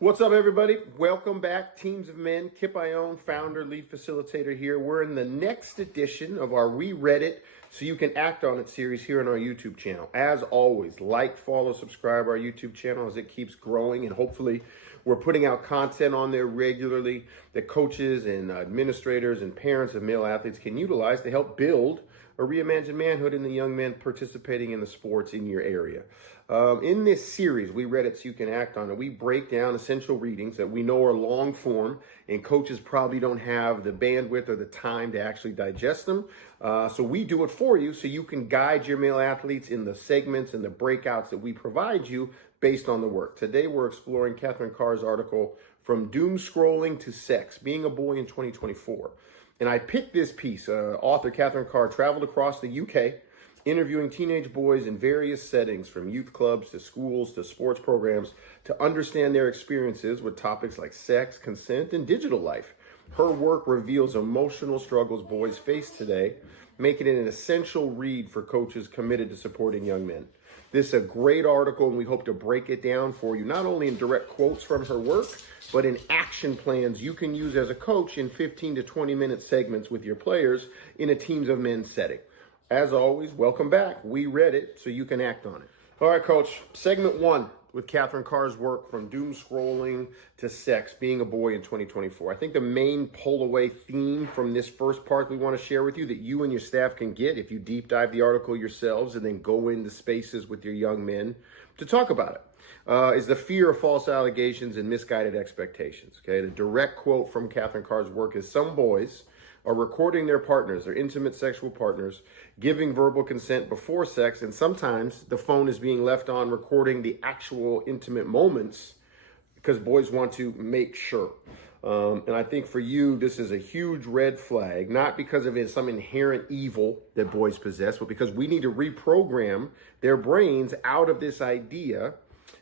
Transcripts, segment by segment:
What's up, everybody? Welcome back. Teams of Men. Kip Ioane, founder, lead facilitator here. We're in the next edition of our We Read It So You Can Act On It series here on our YouTube channel. As always, like, follow, subscribe our YouTube channel as it keeps growing, and hopefully we're putting out content on there regularly that coaches and administrators and parents of male athletes can utilize to help build a reimagined manhood in the young men participating in the sports in your area. In this series, We Read It So You Can Act On It, we break down essential readings that we know are long form, and coaches probably don't have the bandwidth or the time to actually digest them. So we do it for you so you can guide your male athletes in the segments and the breakouts that we provide you based on the work. Today, we're exploring Catherine Carr's article, From Doom Scrolling to Sex, Being a Boy in 2024. And I picked this piece. Author Catherine Carr traveled across the UK, interviewing teenage boys in various settings, from youth clubs to schools to sports programs, to understand their experiences with topics like sex, consent, and digital life. Her work reveals emotional struggles boys face today, making it an essential read for coaches committed to supporting young men. This is a great article, and we hope to break it down for you, not only in direct quotes from her work, but in action plans you can use as a coach in 15 to 20 minute segments with your players in a Teams of Men setting. As always, welcome back. We read it so you can act on it. All right, Coach, segment one with Catherine Carr's work, From Doom Scrolling to Sex, Being a Boy in 2024. I think the main pull-away theme from this first part we want to share with you that you and your staff can get if you deep dive the article yourselves and then go into spaces with your young men to talk about it, is the fear of false allegations and misguided expectations. Okay, the direct quote from Catherine Carr's work is, some boys are recording their partners, their intimate sexual partners, giving verbal consent before sex, and sometimes the phone is being left on recording the actual intimate moments because boys want to make sure. And I think for you, this is a huge red flag, not because of some inherent evil that boys possess, but because we need to reprogram their brains out of this idea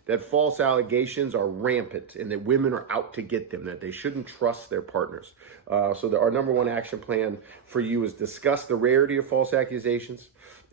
that false allegations are rampant and that women are out to get them, that they shouldn't trust their partners. So our number one action plan for you is discuss the rarity of false accusations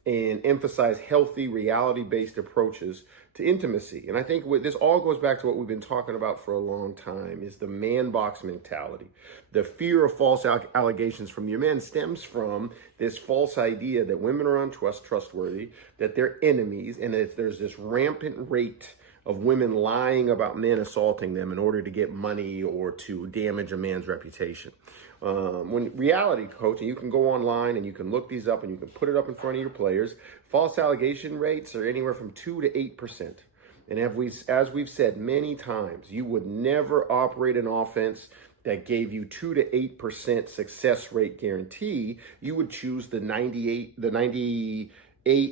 and emphasize healthy, reality-based approaches to intimacy. And I think this all goes back to what we've been talking about for a long time, is the man box mentality. The fear of false allegations from your men stems from this false idea that women are untrustworthy, that they're enemies, and that there's this rampant rate of women lying about men assaulting them in order to get money or to damage a man's reputation. When reality, Coach, and you can go online and you can look these up and you can put it up in front of your players, false allegation rates are anywhere from 2 to 8%. And as we've said many times, you would never operate an offense that gave you 2 to 8% success rate guarantee. You would choose the 98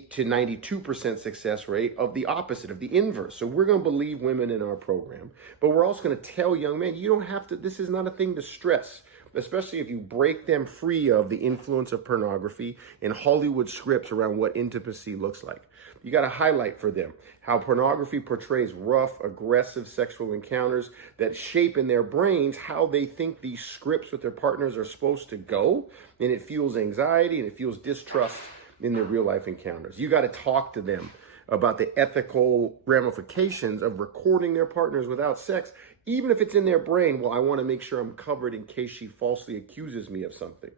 to 92% success rate of the opposite, of the inverse. So we're going to believe women in our program, but we're also going to tell young men, you don't have to, this is not a thing to stress, especially if you break them free of the influence of pornography and Hollywood scripts around what intimacy looks like. You got to highlight for them how pornography portrays rough, aggressive sexual encounters that shape in their brains how they think these scripts with their partners are supposed to go, and it fuels anxiety and it fuels distrust in their real life encounters. You got to talk to them about the ethical ramifications of recording their partners without sex, even if it's in their brain. Well, I want to make sure I'm covered in case she falsely accuses me of something.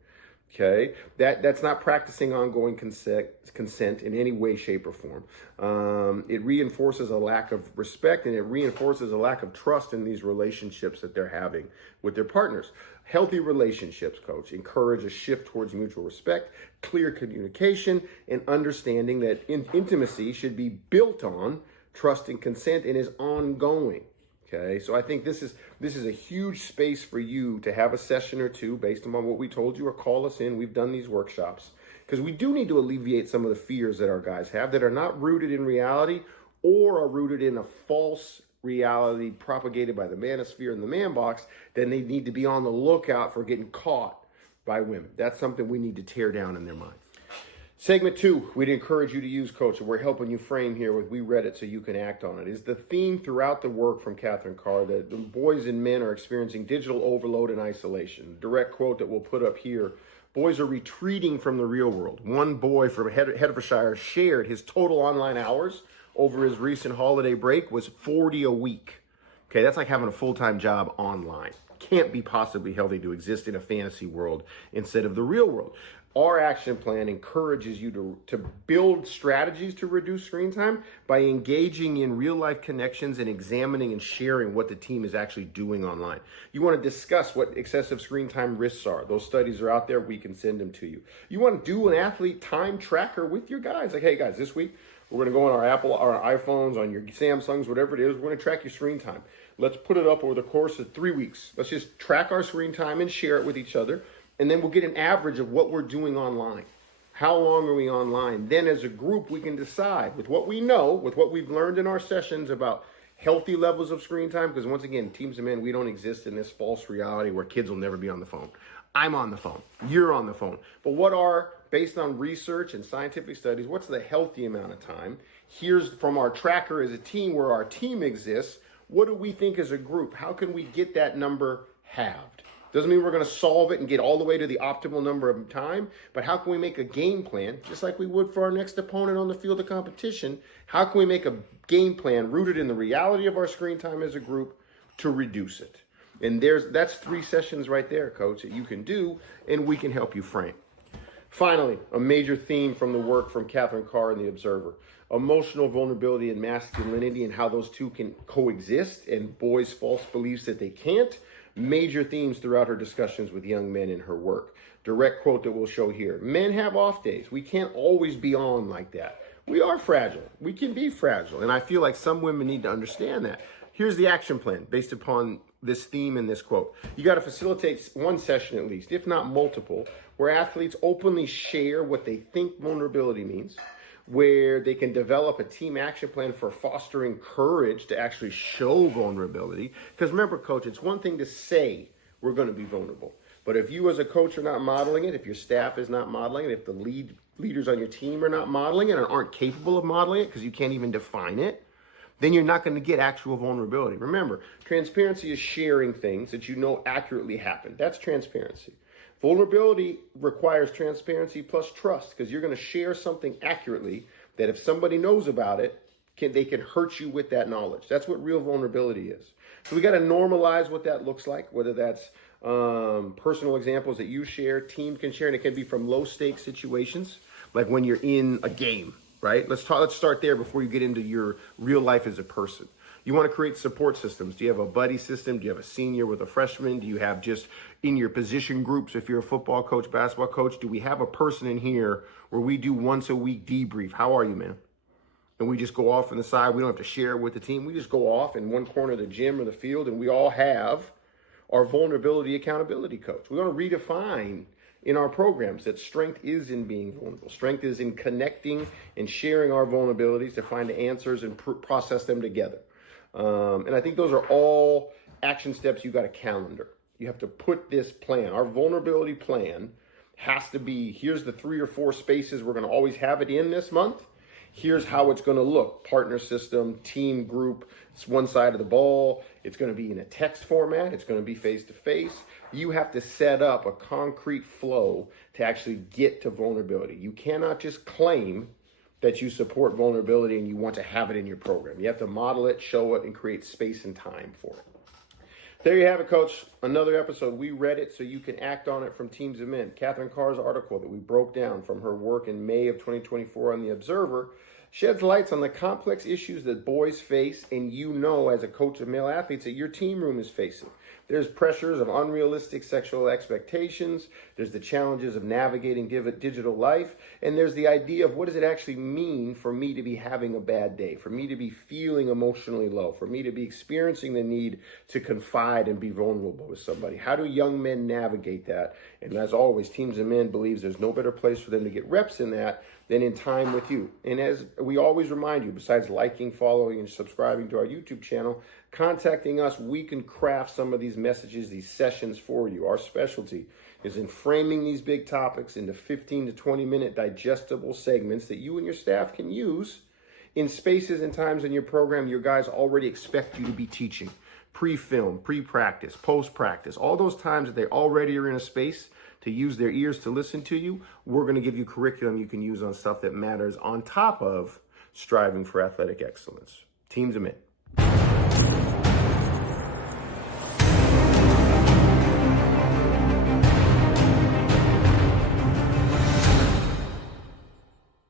Okay, that's not practicing ongoing consent in any way, shape, or form. It reinforces a lack of respect, and it reinforces a lack of trust in these relationships that they're having with their partners. Healthy relationships, Coach, encourage a shift towards mutual respect, clear communication, and understanding that intimacy should be built on trust and consent and is ongoing. Okay, so I think this is a huge space for you to have a session or two based on what we told you, or call us in. We've done these workshops because we do need to alleviate some of the fears that our guys have that are not rooted in reality or are rooted in a false reality propagated by the manosphere and the man box. Then they need to be on the lookout for getting caught by women. That's something we need to tear down in their mind. Segment two, we'd encourage you to use, Coach, and we're helping you frame here with We Read It So You Can Act On It, is the theme throughout the work from Catherine Carr that the boys and men are experiencing digital overload and isolation. Direct quote that we'll put up here, boys are retreating from the real world. One boy from Hertfordshire shared his total online hours over his recent holiday break was 40 a week. Okay, that's like having a full-time job online. Can't be possibly healthy to exist in a fantasy world instead of the real world. Our action plan encourages you to build strategies to reduce screen time by engaging in real life connections and examining and sharing what the team is actually doing online. You want to discuss what excessive screen time risks are. Those studies are out there. We can send them to you. You want to do an athlete time tracker with your guys. Like, hey guys, this week we're going to go on our Apple, our iPhones, on your Samsungs, whatever it is. We're going to track your screen time. Let's put it up over the course of 3 weeks. Let's just track our screen time and share it with each other. And then we'll get an average of what we're doing online. How long are we online? Then as a group, we can decide with what we know, with what we've learned in our sessions about healthy levels of screen time. Because once again, Teams of Men, we don't exist in this false reality where kids will never be on the phone. I'm on the phone. You're on the phone. But what are, based on research and scientific studies, what's the healthy amount of time? Here's from our tracker as a team where our team exists. What do we think as a group? How can we get that number halved? Doesn't mean we're going to solve it and get all the way to the optimal number of time, but how can we make a game plan, just like we would for our next opponent on the field of competition? How can we make a game plan rooted in the reality of our screen time as a group to reduce it? And that's 3 sessions right there, coach, that you can do, and we can help you frame. Finally, a major theme from the work from Catherine Carr and the Observer: emotional vulnerability and masculinity, and how those two can coexist, and boys' false beliefs that they can't. Major themes throughout her discussions with young men in her work. Direct quote that we'll show here: men have off days. We can't always be on like that. We are fragile. We can be fragile. And I feel like some women need to understand that. Here's the action plan based upon this theme and this quote. You got to facilitate one session at least, if not multiple, where athletes openly share what they think vulnerability means, where they can develop a team action plan for fostering courage to actually show vulnerability. Because remember, coach, it's one thing to say we're going to be vulnerable. But if you as a coach are not modeling it, if your staff is not modeling it, if the leaders on your team are not modeling it and aren't capable of modeling it because you can't even define it, then you're not going to get actual vulnerability. Remember, transparency is sharing things that you know accurately happened. That's transparency. Vulnerability requires transparency plus trust, because you're going to share something accurately that if somebody knows about it, they can hurt you with that knowledge. That's what real vulnerability is. So we got to normalize what that looks like, whether that's personal examples that you share, team can share, and it can be from low stakes situations, like when you're in a game, right? Let's start there before you get into your real life as a person. You want to create support systems. Do you have a buddy system? Do you have a senior with a freshman? Do you have just in your position groups, if you're a football coach, basketball coach, do we have a person in here where we do once a week debrief? How are you, man? And we just go off on the side. We don't have to share it with the team. We just go off in one corner of the gym or the field, and we all have our vulnerability accountability coach. We want to redefine in our programs that strength is in being vulnerable. Strength is in connecting and sharing our vulnerabilities to find answers and process them together. And I think those are all action steps you got to calendar. You have to put this plan. Our vulnerability plan has to be, here's the 3 or 4 spaces we're going to always have it in this month. Here's how it's going to look: partner system, team group. It's one side of the ball. It's going to be in a text format. It's going to be face-to-face. You have to set up a concrete flow to actually get to vulnerability. You cannot just claim that you support vulnerability and you want to have it in your program. You have to model it, show it, and create space and time for it. There you have it, coach. Another episode. We read it so you can act on it from Teams of Men. Catherine Carr's article that we broke down from her work in May of 2024 on The Observer sheds lights on the complex issues that boys face, and you know as a coach of male athletes that your team room is facing. There's pressures of unrealistic sexual expectations. There's the challenges of navigating digital life. And there's the idea of what does it actually mean for me to be having a bad day, for me to be feeling emotionally low, for me to be experiencing the need to confide and be vulnerable with somebody. How do young men navigate that? And as always, Teams of Men believes there's no better place for them to get reps in that than in time with you. And as we always remind you, besides liking, following, and subscribing to our YouTube channel, contacting us, we can craft some of these messages, these sessions for you. Our specialty is in framing these big topics into 15 to 20 minute digestible segments that you and your staff can use in spaces and times in your program your guys already expect you to be teaching. Pre-film, pre-practice, post-practice, all those times that they already are in a space to use their ears to listen to you, we're going to give you curriculum you can use on stuff that matters on top of striving for athletic excellence. Teams of Men.